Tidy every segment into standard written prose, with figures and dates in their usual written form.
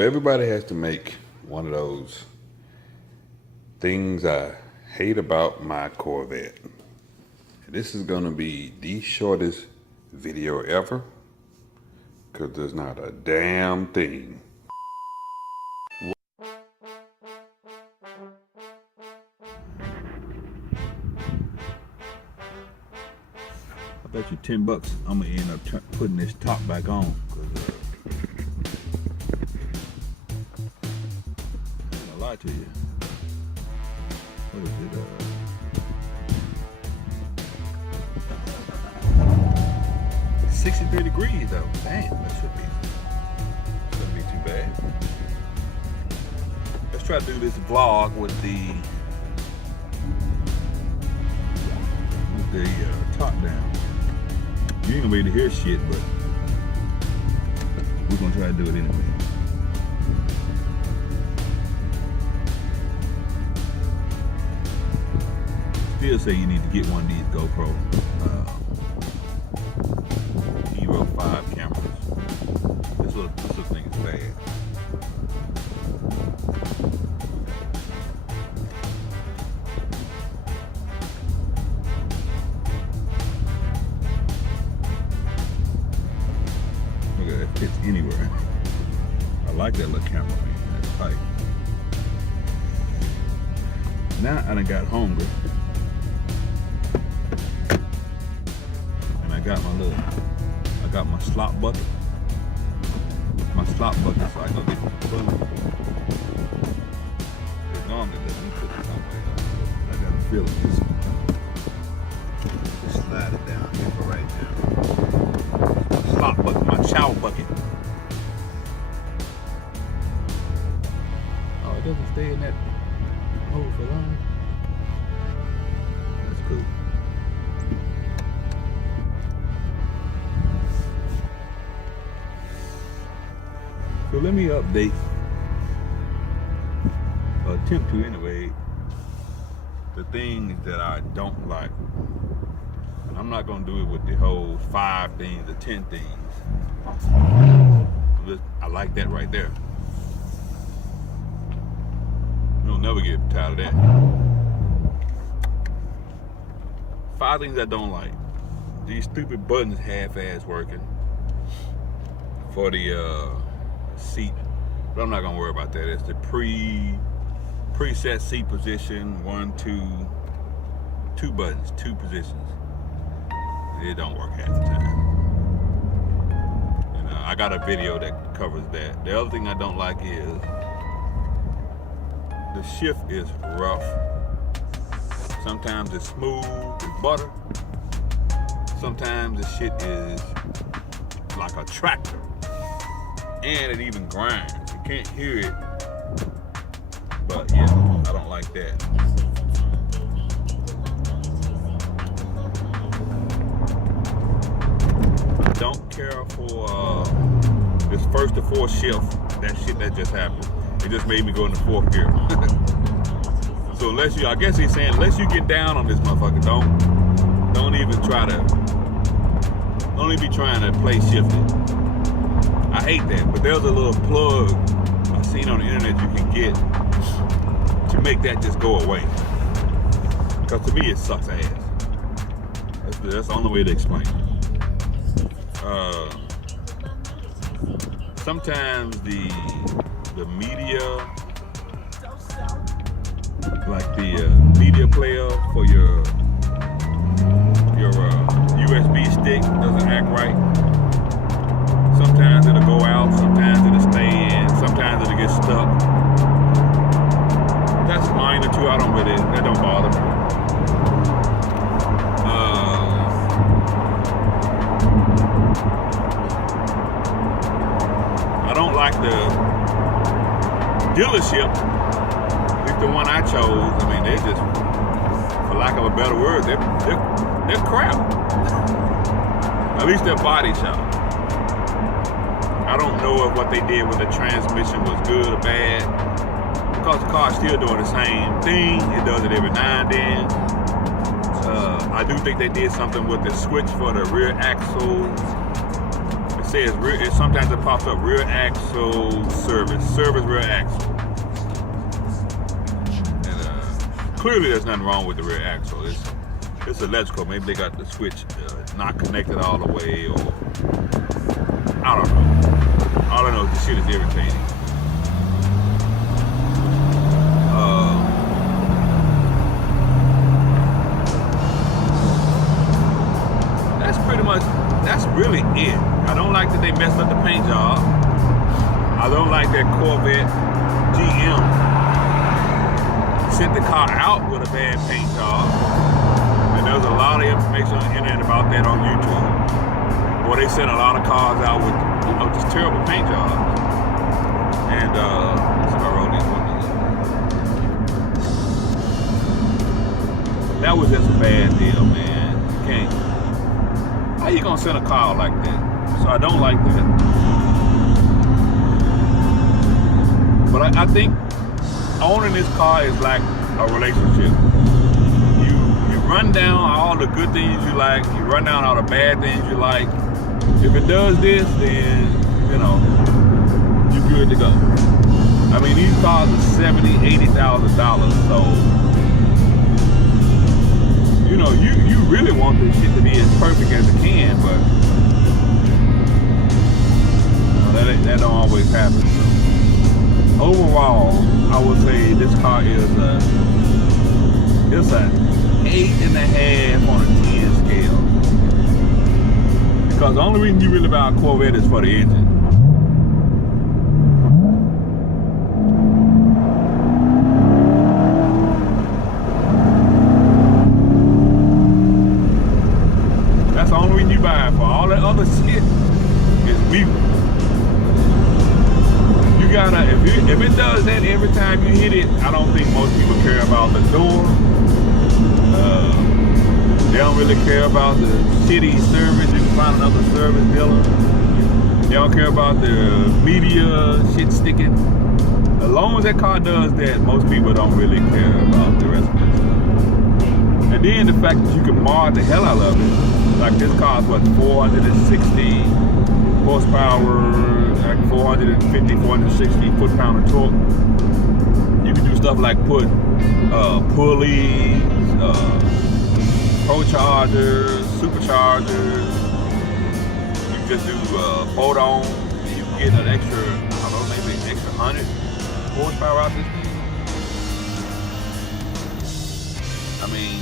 So everybody has to make one of those things I hate about my Corvette. This is gonna be the shortest video ever, because there's not a damn thing. I bet you $10 I'm gonna end up putting this top back on. I'm gonna lie to you. What is it? 63 degrees though. Damn, that shouldn't be too bad. Let's try to do this vlog with the top down. You ain't gonna be able to hear shit, but we're gonna try to do it anyway. Still say you need to get one of these GoPro Hero 5 cameras. This little thing is bad. Look at that, it fits anywhere. I like that little camera, man. That's tight. Now I done got hungry. I got my slop bucket. My slop bucket, so I go get the food. As long as let me put it somewhere. I got a feeling just slide it down here for right now. My slop bucket, my chow bucket. Oh, it doesn't stay in that hole for long. That's cool. So let me update, or attempt to anyway, the things that I don't like. And I'm not gonna do it with the whole 5 things or 10 things. I like that right there. You'll never get tired of that. 5 things I don't like. These stupid buttons half-ass working for the seat, but I'm not gonna worry about that. It's the preset seat position, 1, 2 buttons, 2 positions. It don't work half the time. And I got a video that covers that. The other thing I don't like is the shift is rough. Sometimes it's smooth as butter. Sometimes the shit is like a tractor. And it even grinds. You can't hear it. But yeah, I don't like that. I don't care for this first to fourth shift. That shit that just happened. It just made me go into 4th gear. So unless you, I guess he's saying, unless you get down on this motherfucker, don't even try to, don't even be trying to play shifted. I hate that, but there's a little plug I've seen on the internet you can get to make that just go away. Because to me, it sucks ass. That's the only way to explain it. Sometimes the media, like the media player for your USB stick doesn't act right. Sometimes it'll go out, sometimes it'll stay in, sometimes it'll get stuck. That's minor too, that don't bother me. I don't like the dealership, at least the one I chose. I mean, they're just, for lack of a better word, they're crap. At least their body shop. I don't know if what they did with the transmission was good or bad, because the car's still doing the same thing. It does it every now and then. I do think they did something with the switch for the rear axle. It says sometimes it pops up rear axle service rear axle. And clearly there's nothing wrong with the rear axle. It's electrical. Maybe they got the switch not connected all the way, or I don't know. All I know is the shit is irritating. That's really it. I don't like that they messed up the paint job. I don't like that Corvette GM sent the car out with a bad paint job. And there's a lot of information on the internet about that on YouTube. Boy, they sent a lot of cars out with, just terrible paint jobs. And let's see if I roll these windows up. That was just a bad deal, man. You can't. How you gonna send a car like that? So I don't like that. But I think owning this car is like a relationship. You run down all the good things you like, you run down all the bad things you like. If it does this, then you're good to go. I mean, these cars are $70,000, $80,000, so you really want this shit to be as perfect as it can, but that don't always happen. So overall, I would say this car is it's an 8.5 on a 10 scale. Because the only reason you really buy a Corvette is for the engine. That's the only reason you buy it for. All that other shit is weak. You gotta, if it does that every time you hit it, I don't think most people care about the door. They don't really care about the shitty service. You can find another service dealer. They don't care about the media shit sticking. As long as that car does that, most people don't really care about the rest of it stuff. And then the fact that you can mod the hell out of it. Like this car is what, 460 horsepower, like 450, 460 foot-pound of torque. You can do stuff like put pulleys, pro-chargers, superchargers. You can just do bolt-on. You can get an extra, I don't know, maybe an extra 100 horsepower out this thing. I mean,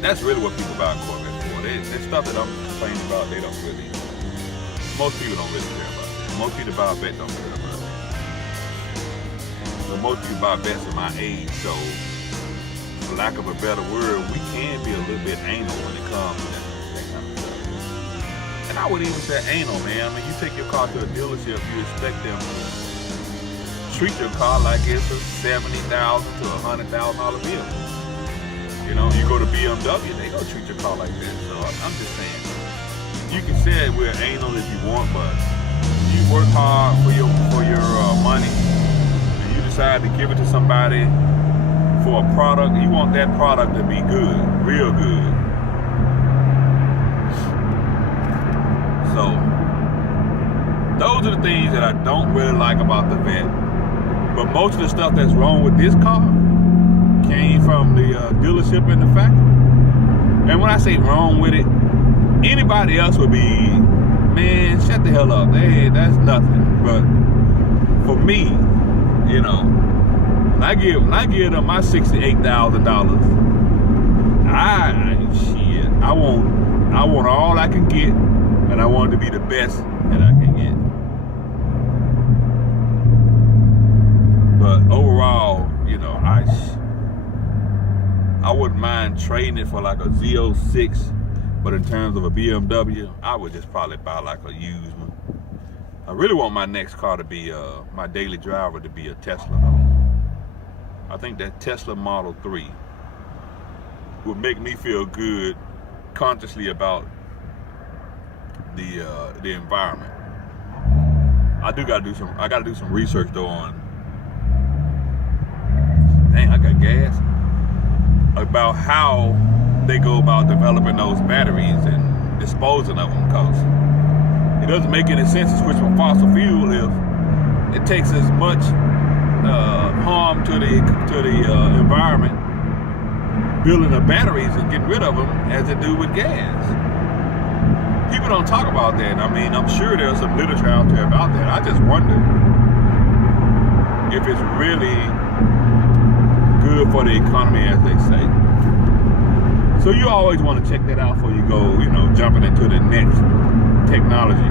that's really what people buy Corvettes for. There's stuff that I'm complaining about, they don't really, most people don't really care about it. Most people buy Vettes don't care about it. But most people buy Vettes at my age, so for lack of a better word, we can be a little bit anal when it comes to that kind of stuff. And I would even say anal, man. I mean, you take your car to a dealership, you expect them to treat your car like it's a $70,000 to $100,000 vehicle. You know, you go to BMW, they don't treat your car like that. So I'm just saying, you can say we're anal if you want, but you work hard for your money, and you decide to give it to somebody for a product. You want that product to be good, real good. So those are the things that I don't really like about the Vette. But most of the stuff that's wrong with this car came from the dealership and the factory. And when I say wrong with it, anybody else would be, man, shut the hell up. Hey, that's nothing. But for me, you know, when I give them my $68,000, I want all I can get, and I want it to be the best that I can get. But overall, you know, I wouldn't mind trading it for like a Z06, but in terms of a BMW, I would just probably buy like a used one. I really want my next car to be, my daily driver to be a Tesla though. I think that Tesla Model 3 would make me feel good consciously about the environment. I gotta do some research though on, dang, I got gas, about how they go about developing those batteries and disposing of them, because doesn't make any sense to switch from fossil fuel if it takes as much harm to the environment building the batteries and getting rid of them as it do with gas. People don't talk about that. I mean, I'm sure there's some literature out there about that. I just wonder if it's really good for the economy, as they say. So you always want to check that out before you go, jumping into the next technology.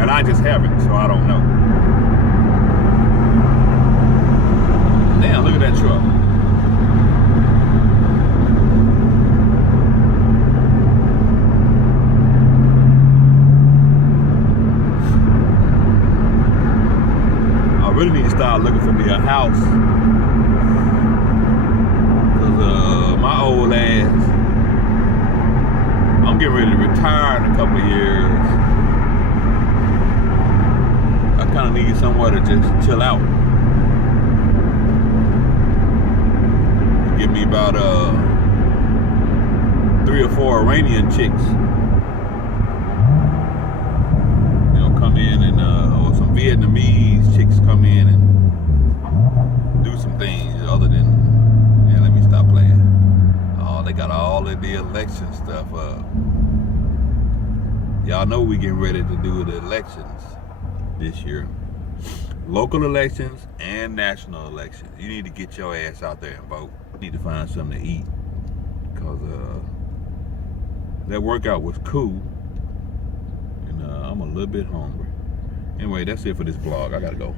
And I just haven't, so I don't know. Damn, look at that truck. I really need to start looking for me a house. Because my old ass, I'm getting ready to retire in a couple of years. I kind of need somewhere to just chill out. Give me about 3 or 4 Iranian chicks. Come in and or some Vietnamese chicks come in and do some things other than, let me stop playing. Oh, they got all of the election stuff up. Y'all know we getting ready to do the elections this year. Local elections and national elections. You need to get your ass out there and vote. You need to find something to eat. Because that workout was cool. And I'm a little bit hungry. Anyway, that's it for this vlog. I gotta go.